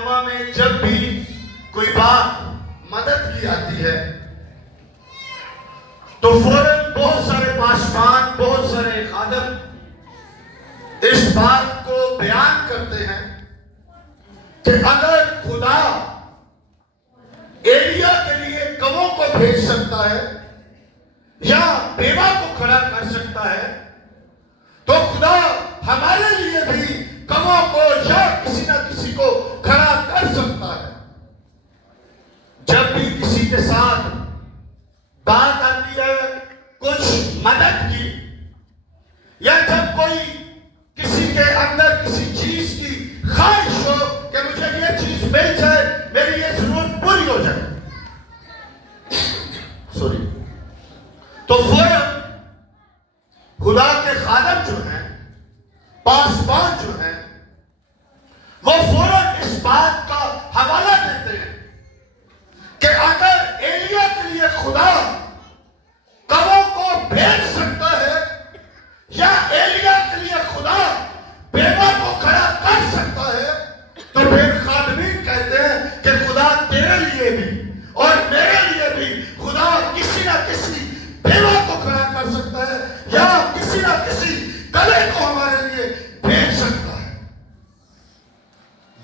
यहोवा में जब भी कोई बात मदद की आती है तो फौरन बहुत सारे पासवान, बहुत सारे खादम इस बात को बयान करते हैं कि अगर खुदा एलिया के लिए कवों को भेज सकता है या बेवा को खड़ा कर सकता है तो खुदा हमारे लिए भी कवों को या किसी ना किसी को खड़ा कर सकता है। जब भी किसी के साथ बात आती है कुछ मदद की, या जब कोई किसी के अंदर किसी चीज की ख्वाहिश हो कि मुझे ये चीज मिल जाए, मेरी ये जरूरत पूरी हो जाए, तो फौरन खुदा के खादम जो हैं, पासवान जो हैं, वो फौरन इस बात का हवाला देते हैं कि अगर एलिया के लिए खुदा कवों को भेज सकता है या एलिया के लिए खुदा बेवा को खड़ा कर सकता है, तो फिर खादमीन कहते हैं कि खुदा तेरे लिए भी और मेरे लिए भी खुदा किसी ना किसी बेवा को खड़ा कर सकता है या किसी ना किसी कले को हमारे लिए भेज सकता है।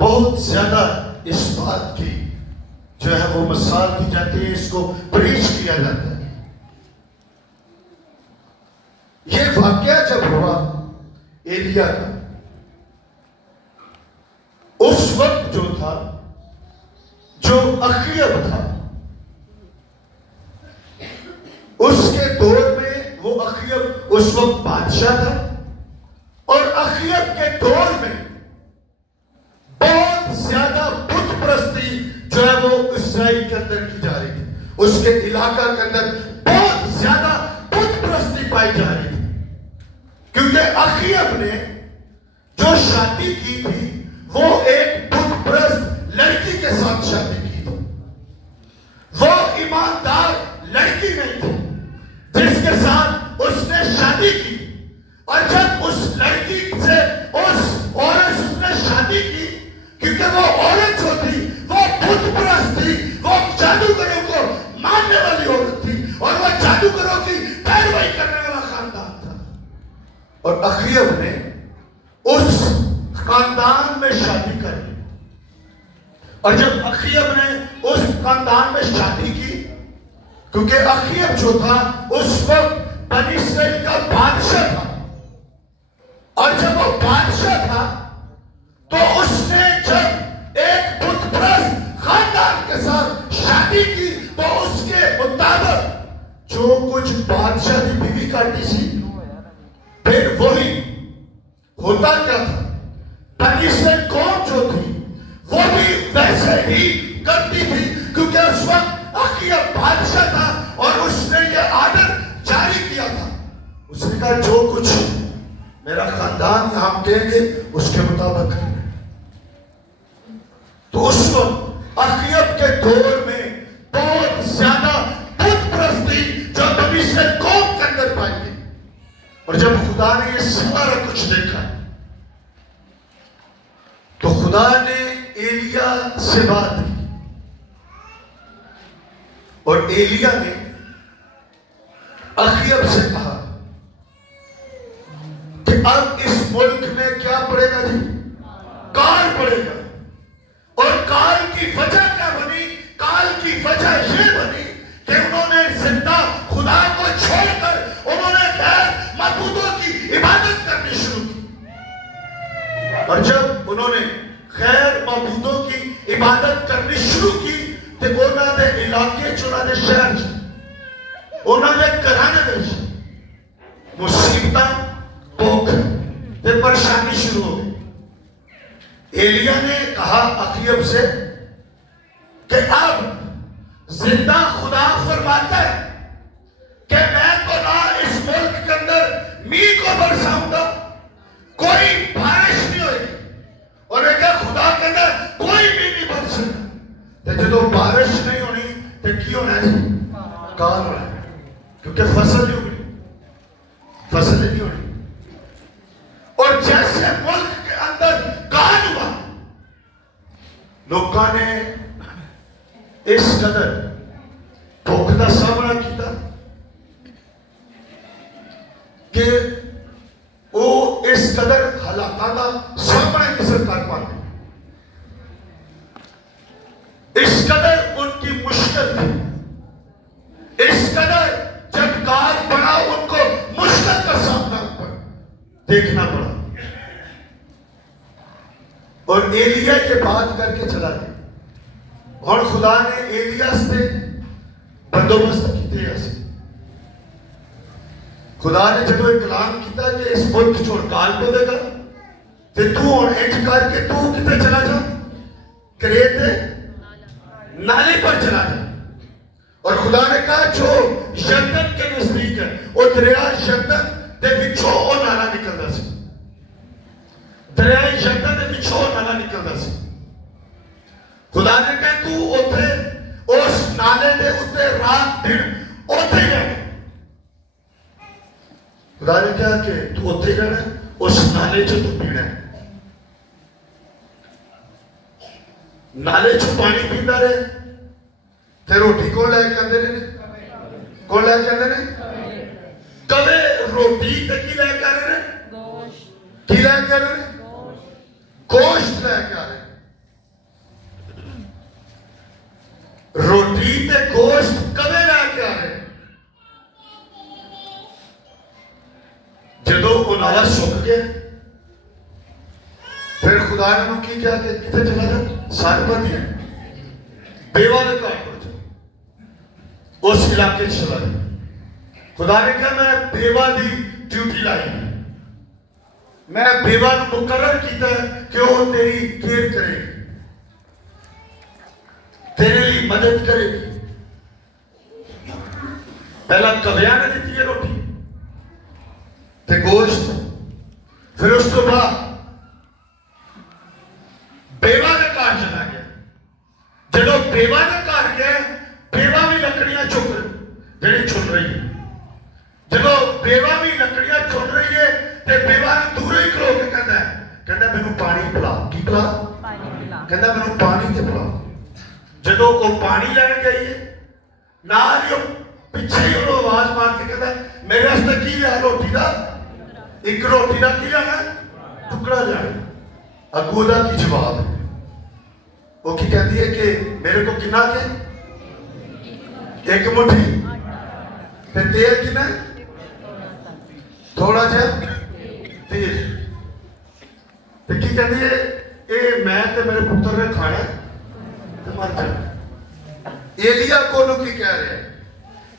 बहुत ज्यादा इस बात की जो है वो मिसाल दी जाती है, इसको प्रीच किया जाता है। ये वाकया जब हुआ एलिया का, उस वक्त जो था, जो अखीयब था, उसके दौर में वो अखीयब उस वक्त बादशाह था और अखीयब के दौर में बहुत ज्यादा बुत परस्ती जो है वो इस्राइल के अंदर की जा रही थी। उसके इलाका के अंदर बहुत ज्यादा बुत परस्ती पाई जा रही थी, क्योंकि अखीयब ने जो शादी की थी वो एक बुत परस्त लड़की के साथ शादी की थी। वो ईमानदार लड़की नहीं थी जिसके साथ उसने शादी की, और जब उस लड़की से उस औरत उसने शादी की, क्योंकि वो औरत जो थी वो बुत परस्त थी, वो जादूगरों को मानने वाली औरत थी और वो जादूगरों की पैरवी करने वाला खानदान था। और अखीयब ने उस खानदान में शादी करी, और जब अखीयब ने उस खानदान में शादी की, क्योंकि अखीयब जो था उस वक्त बनी इस्राइल का बादशाह था, और जब वो बादशाह था तो उसने जब एक बुत परस्त खानदान के साथ शादी की तो उसके मुताबिक जो कुछ बादशाह की बीवी करती थी फिर वही होता क्या था, बनी इस्राइल कौम जो थी वो भी वैसे ही करती थी, क्योंकि उस वक्त अखीयब बादशाह था और उसने ये आर्डर जारी किया था। उसने कहा जो कुछ मेरा खानदान हम देंगे उसके मुताबिक करेंगे। तो उस वक्त अखीयब के दौर में बहुत ज्यादा बुत परस्ती जो बनी इस्राइल कौम के अंदर पाई गई, और जब खुदा ने ये सारा कुछ देखा तो खुदा ने एलिया से बात की, और एलिया ने अखीयब से कहा कि अब इस मुल्क में क्या पड़ेगा जी, काल पड़ेगा। और काल की वजह क्या बनी? काल की वजह यह बनी कि उन्होंने जिंदा खुदा को छोड़कर उन्होंने गैर मबूदों की इबादत करनी शुरू की, और जब उन्होंने गैर मबूदों की इबादत करनी शुरू की तो उन्होंने इलाके चुनाने शहर उन्होंने कराने दे मुसीबत भूख ते परेशानी शुरू हो गई। एलिया ने कहा अखीयब से कि अब जिंदा खुदा फरमाता है कि मैं तो ना इस मुल्क के अंदर मींह को बरसाऊंगा, कोई बारिश नहीं होगी, और एक खुदा के अंदर कोई भी नहीं बरसेगा। तो जो बारिश नहीं होनी तो की होना है, काल होना है, क्योंकि फसल नहीं होगी, फसल नहीं होनी। और जैसे मुल्क के अंदर काल हुआ लोगों ने इस कदर भुख का सामना किया कि वो इस कदर हालातों का सामना किसे कर पाते, इस कदर उनकी मुश्किल थी, इस कदर जब काल बना उनको मुश्किल का सामना देखना पड़ा। और एलिया के बात करके चला गया। और खुदा ने एलिया से बंदोबस्त किए। खुदा ने जो एक ऐलान किया कि इस मुल्क चों काल पवेगा, तो तू हुण इंज करके तू किते चला जा, क्रेत नाले पर चला जा। और खुदा ने कहा जो यरदन के नजदीक है, वो दरिया यरदन के विचों वो नाला निकलता सी, दरिया यरदन के विचों नाला निकलता सी। खुदा ने कहा तू उथे उस नाले के उत्ते रात दिन उथे ही रहना। खुदा ने कहा कि तू उथे ही रहना, उस नाले चो तू पीना, नाले चो पानी पीता रहे। फिर रोटी कौन लैके आते रहे, कौन लैके आते रहे, कवे रोटी ते की लैके आ रहे, की लैके आ रहे, गोश्त लैके आ रहे। रोटी ते गोश्त कवे लैके आ रहे, जदों वो नाला सुक गया। फिर खुदा ने उन्होंने की क्या कि किथे चला जा, सारपत है बेवा ने घर पर उस इलाके चला गया। खुदा ने कहा मैं बेवा की ड्यूटी लाई, मैं बेवा को मुकर्रर किया कि वो तेरी केयर करेगी, तेरे लिए मदद करेगी। पहला कविया ने दी है रोटी ते गोश्त, फिर उस तो बाद बेवा के घर चला गया। जब बेवा के घर गया, बेवा भी लकड़ियां चुक जी चुन रही है। जब बेवा भी लकड़ियां चुन रही है तो बेवा ने दूर ही खलो के कहता मैनू पानी पिला, की पिला, कहता मैनू पानी ते पिला। जब वो पानी लैन गई है, नाल ही पिछे ही आवाज मार के कहता मेरे वास्ते की लिया, रोटी का एक रोटी का की लेना, टुकड़ा लिया। अगू का की जवाब है, वो की कहती है कि मेरे को कितना के एक मुट्ठी ते तेल कितना, थोड़ा जा तेल ते की कहती है ये मैं ते मेरे पुत्र ने खाना ते मर जा। एलिया को की कह रहे हैं,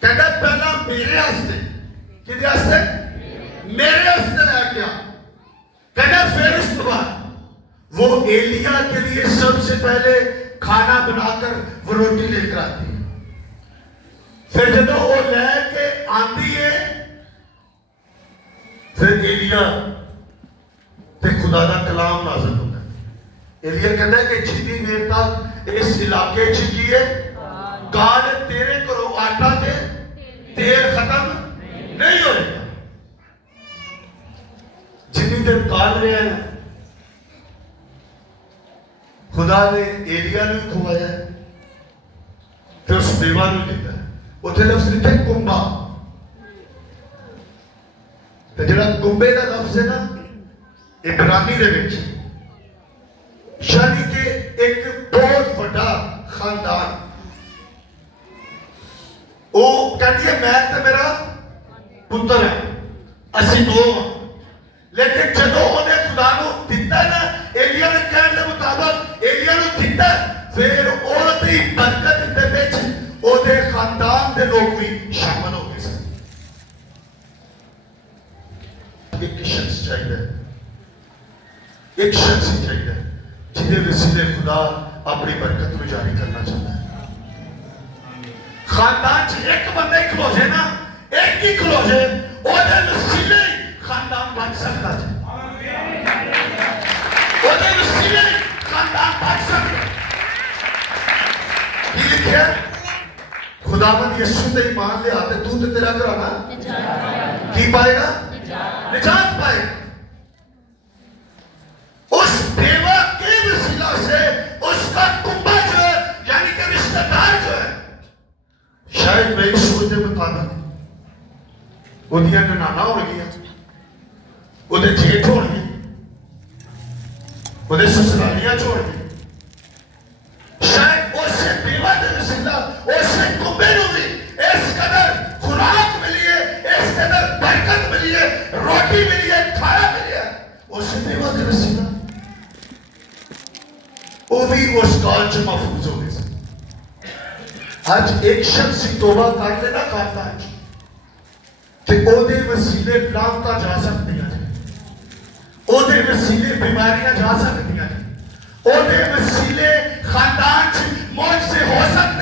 कहता पहला मेरे वास्ते, किदे वास्ते, मेरे वास्ते लेके आ। कहता फिर उस बाद वो एलिया के लिए सबसे पहले खाना बनाकर वो रोटी लेकर आती है। फिर जब वो लेके आती है, फिर एलिया ते खुदा का कलाम नाज़िल होता है। एलिया कहता है कि जितनी देर तक इस इलाके च की है काल तेरे घरों आटा ते तेल खत्म नहीं होगा। जितनी देर काल रहा है, खुदा ने एलिया ने खुवाया, फिर उस बेवा ने दिता। उथे लफ्ज लिखा कुंबा, तो जो कुंबे का लफ्ज है ना इब्रानी दे विच, यानी कि एक बहुत बड़ा खानदान। वो कहती है मैं तो मेरा पुत्र है, असी दो हाँ। लेकिन जो उन्हें खुदा को दिता ना, एलिया ने कहने के मुताबिक एलिया ने दिता, फिर ओदी बरकत दे विच ओदे खानदान दे लोग भी शामिल हो गए। एक शख्स चाहिए, एक शख्स चाहिए जिहदे वसीले खुदा अपनी बरकत को जारी करना चाहता है। खानदान च एक बंदे खलो जाए ना, एक ही खलो जाए, ओदे वसीले खानदान बच सकता है, ओदे वसीले खानदान बच सकता है। की लिखे खुदावंद यीशु ते ईमान ले आते तू ते तेरा घराना की पाएगा, निजात पाएगा। उस बेवा के वसीला से उसका ਉਹਦੀਆਂ ਨਨਾਣਾ ਹੋਣਗੀਆਂ, ਉਹਦੇ ਜੇਠ ਹੋਣਗੇ, ਉਹਦੇ ससुरालियां ਹੋਣਗੇ। शायद उससे बेवा दे वसीला उससे कुंबे नूं भी इस कदर खुराक मिली है, इस कदर बरकत मिली है, रोटी मिली है, खाना मिली है, उससे बेवा दे वसीला वो भी उस कौल च महफूज हो गए। आज एक शख्स तौबा कर लेना खाता है कि ओदे वसीले लामता जा सकती हैं, ओदे वसीले बीमारियां जा सकती हैं, ओदे वसीले खानदान मौत से हो सकती